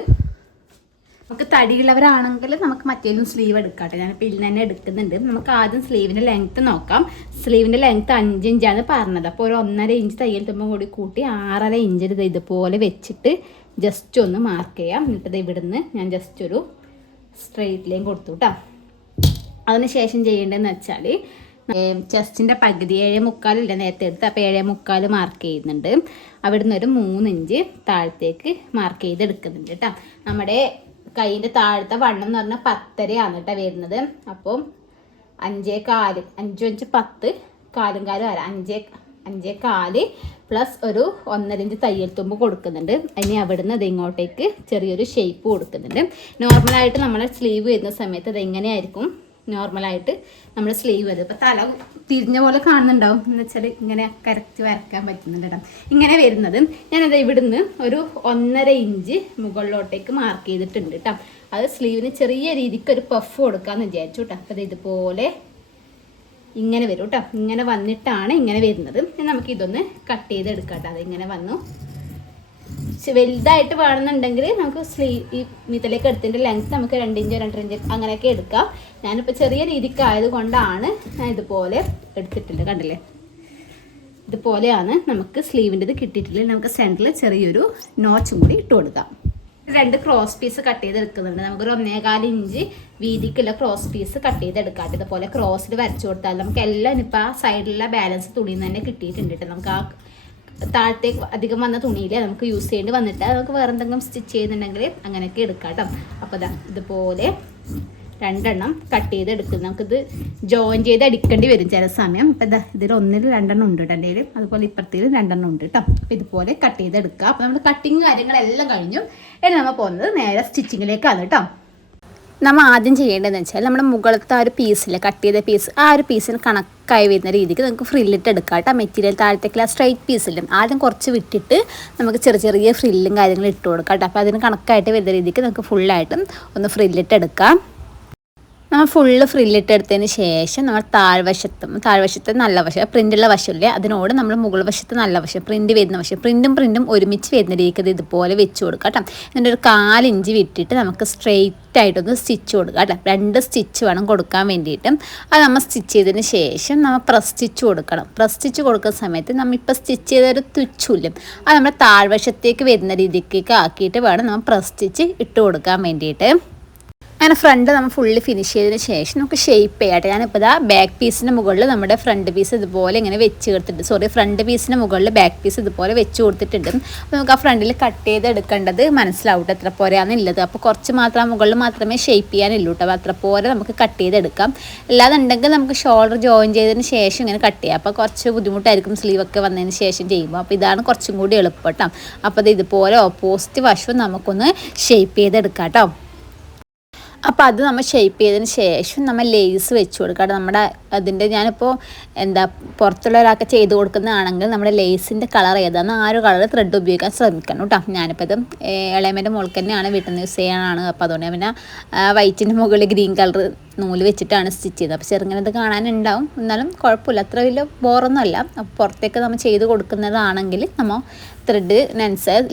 നമുക്ക് തടിയുള്ളവരാണെങ്കിൽ നമുക്ക് മറ്റേലും സ്ലീവ് എടുക്കാം കേട്ടോ. ഞാനിപ്പോൾ ഇതിൽ തന്നെ എടുക്കുന്നുണ്ട്. നമുക്ക് ആദ്യം സ്ലീവിൻ്റെ ലെങ്ത്ത് നോക്കാം. സ്ലീവിൻ്റെ ലെങ്ത്ത് 5 ഇഞ്ചാണ് പറഞ്ഞത്. അപ്പോൾ ഒരു 1.5 ഇഞ്ച് തയ്യൽ തുമ്പും കൂടി കൂട്ടി 6.5 ഇഞ്ച് ഇതുപോലെ വെച്ചിട്ട് ജസ്റ്റ് ഒന്ന് മാർക്ക് ചെയ്യാം. എന്നിട്ട് ഇവിടുന്ന് ഞാൻ ജസ്റ്റ് ഒരു സ്ട്രെയിറ്റ് ലൈൻ കൊടുത്തു കേട്ടോ. അതിനുശേഷം ചെയ്യേണ്ടതെന്ന് വെച്ചാൽ ചെസ്റ്റിൻ്റെ പകുതി 7.25 നേരത്തെ എടുത്ത്, അപ്പോൾ 7.25 മാർക്ക് ചെയ്യുന്നുണ്ട്. അവിടുന്ന് ഒരു 3 ഇഞ്ച് താഴത്തേക്ക് മാർക്ക് ചെയ്ത് എടുക്കുന്നുണ്ട് കേട്ടോ. നമ്മുടെ കൈയിൻ്റെ താഴത്തെ വണ്ണം എന്ന് പറഞ്ഞാൽ 10.5 കേട്ടോ വരുന്നത്. അപ്പം 5.4 5 ഇഞ്ച് 10 കാലും വരാം. 5.4 പ്ലസ് ഒരു 1.5 ഇഞ്ച് തയ്യൽ തുമ്പ് കൊടുക്കുന്നുണ്ട്. ഇനി അവിടുന്ന് അത് ഇങ്ങോട്ടേക്ക് ചെറിയൊരു ഷേപ്പ് കൊടുക്കുന്നുണ്ട്. നോർമലായിട്ട് നമ്മളെ സ്ലീവ് വരുന്ന സമയത്ത് അത് എങ്ങനെയായിരിക്കും നോർമലായിട്ട് നമ്മൾ സ്ലീവ് വരും. ഇപ്പോൾ തല തിരിഞ്ഞ പോലെ കാണുന്നുണ്ടാവും എന്ന് വെച്ചാൽ ഇങ്ങനെ കറക്റ്റ് വരയ്ക്കാൻ പറ്റുന്നുണ്ട് കേട്ടോ. ഇങ്ങനെ വരുന്നത് ഞാനത് ഇവിടുന്ന് ഒരു 1.5 ഇഞ്ച് മുകളിലോട്ടേക്ക് മാർക്ക് ചെയ്തിട്ടുണ്ട് കേട്ടോ. അത് സ്ലീവിന് ചെറിയ രീതിക്ക് ഒരു പഫ് കൊടുക്കാമെന്ന് വിചാരിച്ചു കേട്ടോ. അപ്പോൾ ഇതുപോലെ ഇങ്ങനെ വരും കേട്ടോ. ഇങ്ങനെ വന്നിട്ടാണ് ഇങ്ങനെ വരുന്നത്. നമുക്ക് ഇതൊന്ന് കട്ട് ചെയ്തെടുക്കാം കേട്ടോ. അതിങ്ങനെ വന്നു. വലുതായിട്ട് വേണമെന്നുണ്ടെങ്കിൽ നമുക്ക് ഈ മീത്തലേക്ക് എടുത്തതിൻ്റെ ലെങ്ത്ത് നമുക്ക് 2 ഇഞ്ചോ 2.5 ഇഞ്ച് അങ്ങനെയൊക്കെ എടുക്കാം. ഞാനിപ്പോൾ ചെറിയ രീതിക്ക് ആയതുകൊണ്ടാണ് ഞാൻ ഇതുപോലെ എടുത്തിട്ടുണ്ട്. കണ്ടില്ലേ, ഇതുപോലെയാണ് നമുക്ക് സ്ലീവിൻ്റെ ഇത് കിട്ടിയിട്ടില്ല. നമുക്ക് സെൻറ്ററിൽ ചെറിയൊരു നോച്ചും കൂടി ഇട്ട് കൊടുക്കാം. 2 ക്രോസ് പീസ് കട്ട് ചെയ്തെടുക്കുന്നുണ്ട്. നമുക്കൊരു 1.25 ഇഞ്ച് വീതിക്കുള്ള ക്രോസ് പീസ് കട്ട് ചെയ്തെടുക്കാം. ഇതുപോലെ ക്രോസിൽ വരച്ചു കൊടുത്താൽ നമുക്ക് എല്ലാം ഇപ്പോൾ ആ സൈഡിലുള്ള ബാലൻസ് തുണിയിൽ നിന്ന് തന്നെ കിട്ടിയിട്ടുണ്ട് കേട്ടോ. നമുക്ക് ആ താഴത്തേക്ക് അധികം വന്ന തുണിയിൽ നമുക്ക് യൂസ് ചെയ്യേണ്ടി വന്നിട്ട് നമുക്ക് വേറെ എന്തെങ്കിലും സ്റ്റിച്ച് ചെയ്യുന്നുണ്ടെങ്കിൽ അങ്ങനെയൊക്കെ എടുക്കാം കേട്ടോ. അപ്പോൾ ഇതുപോലെ 2 എണ്ണം കട്ട് ചെയ്തെടുക്കുന്നത്. നമുക്കിത് ജോയിൻ ചെയ്ത് അടിക്കേണ്ടി വരും ചില സമയം. അപ്പോൾ ഇതിൽ 1-ൽ 2 എണ്ണം ഉണ്ട് കേട്ടോ എൻ്റെ കയ്യിൽ. അതുപോലെ ഇപ്പുറത്തേൽ 2 എണ്ണം ഉണ്ട് കേട്ടോ. അപ്പോൾ ഇതുപോലെ കട്ട് ചെയ്തെടുക്കുക. അപ്പോൾ നമ്മൾ കട്ടിങ് കാര്യങ്ങളെല്ലാം കഴിഞ്ഞു. ഇനി നമ്മൾ പോകുന്നത് നേരെ സ്റ്റിച്ചിങ്ങിലേക്കാണ് കേട്ടോ. നമ്മൾ ആദ്യം ചെയ്യേണ്ടതെന്ന് വെച്ചാൽ നമ്മുടെ മുകളിലത്തെ ആ ഒരു പീസിൽ കട്ട് ചെയ്ത പീസ്, ആ ഒരു പീസിന് കണക്കായി വരുന്ന രീതിക്ക് നമുക്ക് ഫ്രില്ലിട്ട് എടുക്കാം കേട്ടോ. മെറ്റീരിയൽ താഴത്തേക്കുള്ള സ്ട്രൈറ്റ് പീസിലും ആദ്യം കുറച്ച് വിട്ടിട്ട് നമുക്ക് ചെറിയ ഫ്രില്ലും കാര്യങ്ങളും ഇട്ട് കൊടുക്കാം കേട്ടോ. അപ്പോൾ അതിന് കണക്കായിട്ട് വരുന്ന രീതിക്ക് നമുക്ക് ഫുള്ളായിട്ടും ഒന്ന് ഫ്രില്ലിട്ട് എടുക്കാം. നമ്മൾ ഫുള്ള് ഫ്രില്ലിട്ടെടുത്തതിന് ശേഷം നമ്മൾ താഴ്വശത്ത് നല്ല വശം, പ്രിൻ്റുള്ള വശമില്ലേ, അതിനോട് നമ്മൾ മുകൾ വശത്ത് നല്ല വശം, പ്രിൻ്റ് വരുന്ന വശം, പ്രിൻറ്റും ഒരുമിച്ച് വരുന്ന രീതിക്ക് ഇതുപോലെ വെച്ച് കൊടുക്കാം കേട്ടോ. എന്നിട്ട് ഒരു 4 ഇഞ്ച് വിട്ടിട്ട് നമുക്ക് സ്ട്രെയിറ്റ് ആയിട്ടൊന്ന് സ്റ്റിച്ച് കൊടുക്കാം കേട്ടോ. 2 സ്റ്റിച്ച് വേണം കൊടുക്കാൻ വേണ്ടിയിട്ട്. അത് നമ്മൾ സ്റ്റിച്ച് ചെയ്തതിന് ശേഷം നമ്മൾ പ്രസ് സ്റ്റിച്ച് കൊടുക്കണം. പ്രസ് സ്റ്റിച്ച് കൊടുക്കുന്ന സമയത്ത് നമ്മളിപ്പോൾ സ്റ്റിച്ച് ചെയ്തൊരു തുച്ചില്ല, അത് നമ്മൾ താഴ്വശത്തേക്ക് വരുന്ന രീതിക്കേക്ക് ആക്കിയിട്ട് വേണം നമ്മൾ പ്രസ് സ്റ്റിച്ച് ഇട്ട് കൊടുക്കാൻ വേണ്ടിയിട്ട്. അങ്ങനെ ഫ്രണ്ട് നമ്മൾ ഫുള്ള് ഫിനിഷ് ചെയ്തതിന് ശേഷം നമുക്ക് ഷേപ്പ് ചെയ്യാട്ടെ. ഞാനിപ്പോൾ ബാക്ക് പീസിൻ്റെ മുകളിൽ നമ്മുടെ ഫ്രണ്ട് പീസ് ഇതുപോലെ ഇങ്ങനെ വെച്ച് കൊടുത്തിട്ടുണ്ട്. ഫ്രണ്ട് പീസിൻ്റെ മുകളിൽ ബാക്ക് പീസ് ഇതുപോലെ വെച്ച് കൊടുത്തിട്ടുണ്ട്. അപ്പോൾ നമുക്ക് ആ ഫ്രണ്ടിൽ കട്ട് ചെയ്തെടുക്കേണ്ടത് മനസ്സിലാവട്ടെ എത്ര പോരാന്നുള്ളത്. അപ്പോൾ കുറച്ച് മാത്രം മുകളിൽ മാത്രമേ ഷേപ്പ് ചെയ്യാനുള്ളൂ കേട്ടോ. അപ്പോൾ അത്ര പോരെ നമുക്ക് കട്ട് ചെയ്തെടുക്കാം. അല്ലാതുണ്ടെങ്കിൽ നമുക്ക് ഷോൾഡർ ജോയിൻ ചെയ്തതിന് ശേഷം ഇങ്ങനെ കട്ട് ചെയ്യാം. അപ്പോൾ കുറച്ച് ബുദ്ധിമുട്ടായിരിക്കും സ്ലീവൊക്കെ വന്നതിന് ശേഷം ചെയ്യുമ്പോൾ. അപ്പോൾ ഇതാണ് കുറച്ചും കൂടി എളുപ്പം കേട്ടോ. അപ്പോൾ അത് ഇതുപോലെ ഓപ്പോസിറ്റ് വശവും നമുക്കൊന്ന് ഷേപ്പ് ചെയ്തെടുക്കാം കേട്ടോ. അപ്പോൾ അത് നമ്മൾ ഷേപ്പ് ചെയ്തതിന് ശേഷം നമ്മൾ ലേസ് വെച്ച് കൊടുക്കാം. നമ്മുടെ അതിൻ്റെ ഞാനിപ്പോൾ പുറത്തുള്ള ഒരാൾക്ക് ചെയ്ത് കൊടുക്കുന്നതാണെങ്കിൽ നമ്മുടെ ലേസിൻ്റെ കളർ ഏതാണെന്ന് ആ ഒരു കളർ ത്രെഡ് ഉപയോഗിക്കാൻ ശ്രമിക്കണം കേട്ടോ. ഞാനിപ്പോൾ ഇത് ഇളയമേൻ്റെ മുകൾക്ക് തന്നെയാണ് വീട്ടിൽ നിന്ന് യൂസ് ചെയ്യാനാണ്. അപ്പോൾ അതുകൊണ്ട് പിന്നെ വൈറ്റിൻ്റെ മുകളിൽ ഗ്രീൻ കളർ നൂല് വെച്ചിട്ടാണ് സ്റ്റിച്ച് ചെയ്തത്. അപ്പോൾ ചെറുങ്ങനെ ഇത് കാണാനുണ്ടാവും, എന്നാലും കുഴപ്പമില്ല, അത്ര വലിയ ബോറൊന്നുമല്ല. അപ്പോൾ പുറത്തേക്ക് നമ്മൾ ചെയ്ത് കൊടുക്കുന്നതാണെങ്കിൽ നമ്മൾ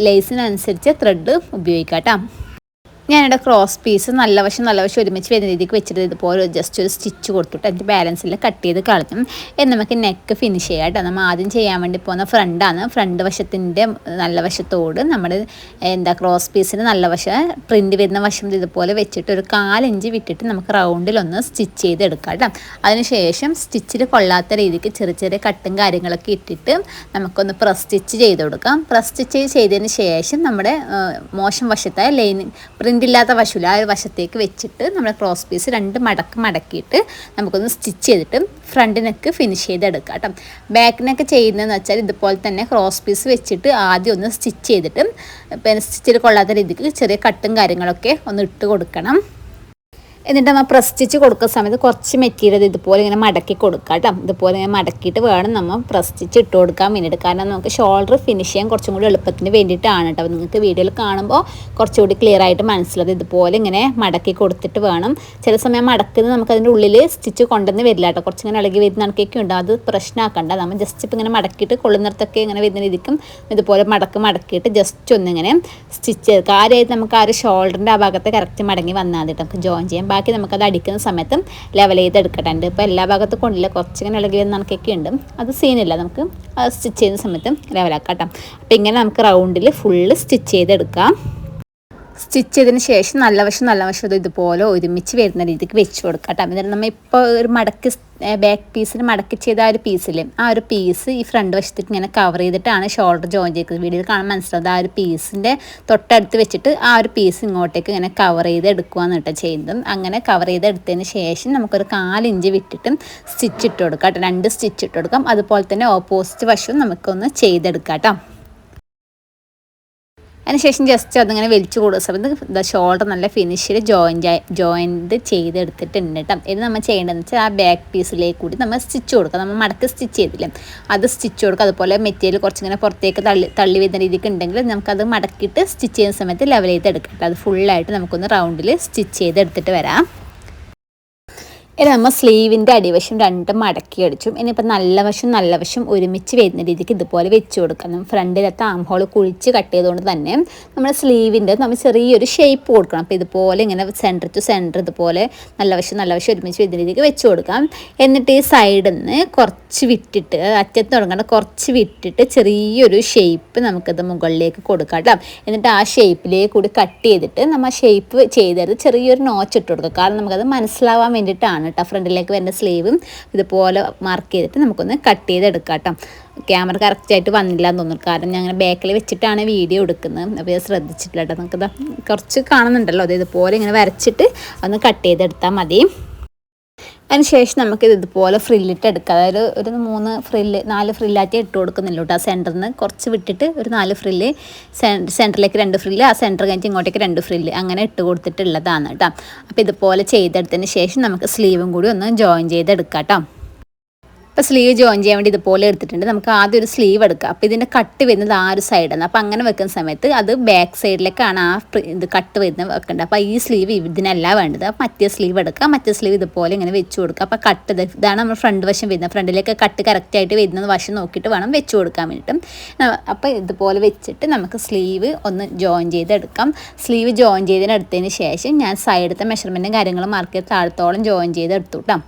ലേസിനനുസരിച്ച് ത്രെഡ് ഉപയോഗിക്കാം കേട്ടോ. ഞാനിവിടെ ക്രോസ് പീസ് നല്ല വശം ഒരുമിച്ച് വരുന്ന രീതിക്ക് വെച്ചിട്ട് ഇതുപോലെ ജസ്റ്റ് ഒരു സ്റ്റിച്ച് കൊടുത്തിട്ട് അതിൻ്റെ ബാലൻസിൽ കട്ട് ചെയ്ത് കളഞ്ഞു. നമുക്ക് നെക്ക് ഫിനിഷ് ചെയ്യാം കേട്ടോ. നമ്മൾ ആദ്യം ചെയ്യാൻ വേണ്ടി പോകുന്ന ഫ്രണ്ടാണ്. ഫ്രണ്ട് വശത്തിൻ്റെ നല്ല വശത്തോട് നമ്മൾ ക്രോസ് പീസിന് നല്ല വശം പ്രിൻറ്റ് വരുന്ന വശം ഇതുപോലെ വെച്ചിട്ട് ഒരു 4 ഇഞ്ച് വിട്ടിട്ട് നമുക്ക് റൗണ്ടിലൊന്ന് സ്റ്റിച്ച് ചെയ്തെടുക്കാം കേട്ടോ. അതിനുശേഷം സ്റ്റിച്ചിൽ കൊള്ളാത്ത രീതിക്ക് ചെറിയ കട്ടും കാര്യങ്ങളൊക്കെ ഇട്ടിട്ട് നമുക്കൊന്ന് പ്രസ് സ്റ്റിച്ച് ചെയ്ത് കൊടുക്കാം. പ്രസ് സ്റ്റിച്ച് ചെയ്തതിന് ശേഷം നമ്മുടെ മോശം വശത്തായ പ്രിൻ്റില്ലാത്ത വശമില്ല, ആ ഒരു വശത്തേക്ക് വെച്ചിട്ട് നമ്മുടെ ക്രോസ് പീസ് 2 മടക്കിയിട്ട് നമുക്കൊന്ന് സ്റ്റിച്ച് ചെയ്തിട്ട് ഫ്രണ്ട് നെക്ക് ഫിനിഷ് ചെയ്തെടുക്കാം കേട്ടോ. ബാക്ക് നെക്ക് ചെയ്യുന്നതെന്ന് വെച്ചാൽ ഇതുപോലെ തന്നെ ക്രോസ് പീസ് വെച്ചിട്ട് ആദ്യം ഒന്ന് സ്റ്റിച്ച് ചെയ്തിട്ട് പിന്നെ സ്റ്റിച്ചിൽ കൊള്ളാത്ത രീതിക്ക് ചെറിയ കട്ടും കാര്യങ്ങളൊക്കെ ഒന്ന് ഇട്ട് കൊടുക്കണം. എന്നിട്ട് നമ്മൾ പ്രസ് സ്റ്റിച്ച് കൊടുക്കുന്ന സമയത്ത് കുറച്ച് മെറ്റീരിയൽ ഇതുപോലെ ഇങ്ങനെ മടക്കി കൊടുക്കുക കേട്ടോ. ഇതുപോലെ ഇങ്ങനെ മടക്കിയിട്ട് വേണം നമ്മൾ പ്രസ് സ്റ്റിച്ച് ഇട്ട് കൊടുക്കാൻ വേണ്ടിയിട്ട്. കാരണം നമുക്ക് ഷോൾഡർ ഫിനിഷ് ചെയ്യാൻ കുറച്ചും കൂടി എളുപ്പത്തിന് വേണ്ടിയിട്ടാണ് കേട്ടോ. നിങ്ങൾക്ക് വീഡിയോയിൽ കാണുമ്പോൾ കുറച്ചുകൂടി ക്ലിയർ ആയിട്ട് മനസ്സിലാവും. ഇതുപോലെ ഇങ്ങനെ മടക്കി കൊടുത്തിട്ട് വേണം. ചില സമയം മടക്കുന്നത് നമുക്ക് അതിൻ്റെ ഉള്ളിൽ സ്റ്റിച്ച് കൊണ്ടുവന്ന് വരില്ല കേട്ടോ. കുറച്ചിങ്ങനെ ഇളകി വരുന്ന കണക്കൊക്കെ ഉണ്ട്, അത് പ്രശ്നമാക്കണ്ട. നമ്മൾ ജസ്റ്റ് ഇപ്പം ഇങ്ങനെ മടക്കിയിട്ട് കൊള്ളുന്നിടത്തൊക്കെ ഇങ്ങനെ വരുന്ന രീതിക്കും ഇതുപോലെ മടക്കിയിട്ട് ജസ്റ്റ് ഒന്നിങ്ങനെ സ്റ്റിച്ച് ചെയ്ത് കാര്യമായിട്ട് നമുക്ക് ആ ഒരു ഷോൾഡറിൻ്റെ ആ ഭാഗത്ത് കറക്റ്റ് മടങ്ങി വന്നാൽ മതി നമുക്ക് ജോയിൻ ചെയ്യാം. ബാക്കി നമുക്കത് അടിക്കുന്ന സമയത്ത് ലെവൽ ചെയ്തെടുക്കട്ടുണ്ട്. ഇപ്പോൾ എല്ലാ ഭാഗത്തും കൊണ്ടില്ല, കുറച്ചിങ്ങനെ ഇളകി വരുന്ന കണക്കൊക്കെ ഉണ്ട്, അത് സീനില്ല, നമുക്ക് സ്റ്റിച്ച് ചെയ്യുന്ന സമയത്ത് ലെവലാക്കാം കേട്ടോ. അപ്പോൾ ഇങ്ങനെ നമുക്ക് റൗണ്ടിൽ ഫുള്ള് സ്റ്റിച്ച് ചെയ്തെടുക്കാം. സ്റ്റിച്ച് ചെയ്തതിന് ശേഷം നല്ല വശം ഇതുപോലെ ഒരുമിച്ച് വരുന്ന രീതിക്ക് വെച്ച് കൊടുക്കാം കേട്ടോ. എന്നിട്ട് നമ്മൾ ഇപ്പോൾ ഒരു ബാക്ക് പീസിന് മടക്കി ചെയ്ത ആ ഒരു പീസിൽ ആ ഒരു പീസ് ഈ ഫ്രണ്ട് വശത്തേക്ക് ഇങ്ങനെ കവർ ചെയ്തിട്ടാണ് ഷോൾഡർ ജോയിൻ ചെയ്യുന്നത്. വീഡിയോയിൽ കാണാൻ മനസ്സിലാവും. ആ ഒരു പീസിൻ്റെ തൊട്ടടുത്ത് വെച്ചിട്ട് ആ ഒരു പീസ് ഇങ്ങോട്ടേക്ക് ഇങ്ങനെ കവർ ചെയ്ത് എടുക്കുകയെന്ന് കേട്ടോ ചെയ്യുന്നത്. അങ്ങനെ കവർ ചെയ്തെടുത്തതിന് ശേഷം നമുക്കൊരു 4 ഇഞ്ച് വിട്ടിട്ട് സ്റ്റിച്ച് ഇട്ട് കൊടുക്കാം കേട്ടോ. 2 സ്റ്റിച്ച് ഇട്ട് കൊടുക്കാം. അതുപോലെ തന്നെ ഓപ്പോസിറ്റ് വശവും നമുക്കൊന്ന് ചെയ്തെടുക്കാം കേട്ടോ. അതിനുശേഷം ജസ്റ്റ് അതിങ്ങനെ വലിച്ചു കൊടുക്കുന്ന സമയത്ത് ഷോൾഡർ നല്ല ഫിനിഷിൽ ജോയിൻറ്റ് ചെയ്തെടുത്തിട്ടുണ്ട് കേട്ടോ. ഇത് നമ്മൾ ചെയ്യേണ്ടതെന്ന് വെച്ചാൽ ആ ബാക്ക് പീസിലേക്ക് കൂടി നമ്മൾ സ്റ്റിച്ച് കൊടുക്കുക. നമ്മൾ മടക്ക് സ്റ്റിച്ച് ചെയ്തില്ലേ അത് സ്റ്റിച്ച് കൊടുക്കുക. അതുപോലെ മെറ്റീരിയൽ കുറച്ചിങ്ങനെ പുറത്തേക്ക് തള്ളി വരുന്ന രീതിക്ക് ഉണ്ടെങ്കിൽ നമുക്കത് മടക്കിയിട്ട് സ്റ്റിച്ച് ചെയ്യുന്ന സമയത്ത് ലെവൽ ചെയ്തെടുക്കാം. അത് ഫുള്ളായിട്ട് നമുക്കൊന്ന് റൗണ്ടിൽ സ്റ്റിച്ച് ചെയ്തെടുത്തിട്ട് വരാം. ഇനി നമ്മൾ സ്ലീവിൻ്റെ അടിവശം രണ്ടും മടക്കി അടിച്ചു. ഇനിയിപ്പോൾ നല്ല വശം ഒരുമിച്ച് വരുന്ന രീതിക്ക് ഇതുപോലെ വെച്ച് കൊടുക്കണം. ഫ്രണ്ടിലത്തെ ആം ഹോൾ കുഴിച്ച് കട്ട് ചെയ്തുകൊണ്ട് തന്നെ നമ്മൾ സ്ലീവിൻ്റെ നമ്മൾ ചെറിയൊരു ഷേപ്പ് കൊടുക്കണം. അപ്പോൾ ഇതുപോലെ ഇങ്ങനെ സെൻറ്റർ ടു സെൻറ്റർ ഇതുപോലെ നല്ല വശം ഒരുമിച്ച് വരുന്ന രീതിക്ക് വെച്ച് കൊടുക്കാം. എന്നിട്ട് ഈ സൈഡിൽ നിന്ന് കുറച്ച് വിട്ടിട്ട് അറ്റത്ത് തുടങ്ങേണ്ട കുറച്ച് വിട്ടിട്ട് ചെറിയൊരു ഷേപ്പ് നമുക്കത് മുകളിലേക്ക് കൊടുക്കാം കേട്ടോ. എന്നിട്ട് ആ ഷേപ്പിലേക്ക് കൂടി കട്ട് ചെയ്തിട്ട് നമ്മൾ ആ ഷേപ്പ് ചെയ്തത് ചെറിയൊരു നോച്ച് ഇട്ട് കൊടുക്കുക. കാരണം നമുക്കത് മനസ്സിലാവാൻ വേണ്ടിയിട്ടാണ് കേട്ടോ. ഫ്രണ്ടിലേക്ക് വരുന്ന സ്ലീവും ഇതുപോലെ മാർക്ക് ചെയ്തിട്ട് നമുക്കൊന്ന് കട്ട് ചെയ്തെടുക്കാം കേട്ടോ. ക്യാമറ കറക്റ്റായിട്ട് വന്നില്ല എന്ന് തോന്നുന്നു, കാരണം ഞാൻ അങ്ങനെ ബാക്കിൽ വെച്ചിട്ടാണ് വീഡിയോ എടുക്കുന്നത്. അപ്പോൾ ഇത് ശ്രദ്ധിച്ചിട്ടില്ല കേട്ടോ. നമുക്കത് കുറച്ച് കാണുന്നുണ്ടല്ലോ, അത് ഇതുപോലെ ഇങ്ങനെ വരച്ചിട്ട് ഒന്ന് കട്ട് ചെയ്തെടുത്താൽ മതി. അതിനുശേഷം നമുക്കിത് ഇതുപോലെ ഫ്രില്ലിട്ട് എടുക്കാം. അതായത് ഒരു 4 ഫ്രില്ലാറ്റി ഇട്ട് കൊടുക്കുന്നില്ല കേട്ടോ. ആ സെൻറ്ററിൽ നിന്ന് കുറച്ച് വിട്ടിട്ട് ഒരു 4 ഫ്രില്ല്, സെൻറ്ററിലേക്ക് 2 ഫ്രില്ല്, ആ സെൻറ്റർ കഴിഞ്ഞിട്ട് ഇങ്ങോട്ടേക്ക് 2 ഫ്രില്ല് അങ്ങനെ ഇട്ട് കൊടുത്തിട്ടുള്ളതാണ് കേട്ടോ. അപ്പോൾ ഇതുപോലെ ചെയ്തെടുത്തതിന് ശേഷം നമുക്ക് സ്ലീവും കൂടി ഒന്ന് ജോയിൻ ചെയ്തെടുക്കാം കേട്ടോ. അപ്പോൾ സ്ലീവ് ജോയിൻ ചെയ്യാൻ വേണ്ടി ഇതുപോലെ എടുത്തിട്ടുണ്ട്. നമുക്ക് ആദ്യം ഒരു സ്ലീവ് എടുക്കാം. അപ്പോൾ ഇതിൻ്റെ കട്ട് വരുന്നത് ആ ഒരു സൈഡാണ്. അപ്പോൾ അങ്ങനെ വെക്കുന്ന സമയത്ത് അത് ബാക്ക് സൈഡിലേക്കാണ് ആ ഇത് കട്ട് വരുന്നത് വെക്കേണ്ടത്. അപ്പോൾ ഈ സ്ലീവ് ഇതിനല്ല വേണ്ടത്. അപ്പോൾ മറ്റേ സ്ലീവ് എടുക്കുക. മറ്റേ സ്ലീവ് ഇതുപോലെ ഇങ്ങനെ വെച്ച് കൊടുക്കുക. അപ്പോൾ കട്ട് ഇതാണ് നമ്മൾ ഫ്രണ്ട് വശം വരുന്നത്. ഫ്രണ്ടിലേക്ക് കട്ട് കറക്റ്റായിട്ട് വരുന്നത് വശം നോക്കിയിട്ട് വേണം വെച്ച് കൊടുക്കാൻ വേണ്ടിയിട്ടും. അപ്പോൾ ഇതുപോലെ വെച്ചിട്ട് നമുക്ക് സ്ലീവ് ഒന്ന് ജോയിൻ ചെയ്തെടുക്കാം. സ്ലീവ് ജോയിൻ ചെയ്തതിനെടുത്തതിന് ശേഷം ഞാൻ സൈഡത്തെ മെഷർമെൻറ്റും കാര്യങ്ങളും മാർക്ക് ചെയ്ത് താഴത്തോളം ജോയിൻ ചെയ്തെടുത്തു കേട്ടോ.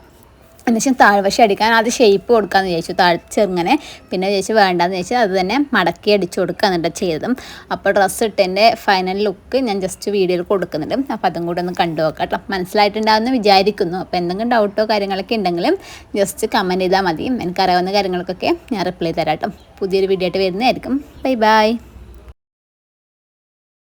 എന്നുവെച്ചാൽ താഴ്വശം അടിക്കാൻ അത് ഷേപ്പ് കൊടുക്കാമെന്ന് ചോദിച്ചു, ചെറുങ്ങനെ. പിന്നെ ചോദിച്ചു വേണ്ടാന്ന് ചോദിച്ചാൽ അത് തന്നെ മടക്കി അടിച്ചു കൊടുക്കുക എന്നിട്ട് ചെയ്തതും. അപ്പോൾ ഡ്രസ്സ് ഇട്ടതിൻ്റെ ഫൈനൽ ലുക്ക് ഞാൻ ജസ്റ്റ് വീഡിയോയിൽ കൊടുക്കുന്നുണ്ട്. അപ്പോൾ അതും കൂടെ ഒന്ന് കണ്ടു നോക്കാം കേട്ടോ. മനസ്സിലായിട്ടുണ്ടാവുമെന്ന് വിചാരിക്കുന്നു. അപ്പോൾ എന്തെങ്കിലും ഡൗട്ടോ കാര്യങ്ങളൊക്കെ ഉണ്ടെങ്കിലും ജസ്റ്റ് കമൻറ്റ് ചെയ്താൽ മതി. എനിക്കറിയാവുന്ന കാര്യങ്ങൾക്കൊക്കെ ഞാൻ റിപ്ലൈ തരാം കേട്ടോ. പുതിയൊരു വീഡിയോ ആയിട്ട് വരുന്നതായിരിക്കും. ബൈ.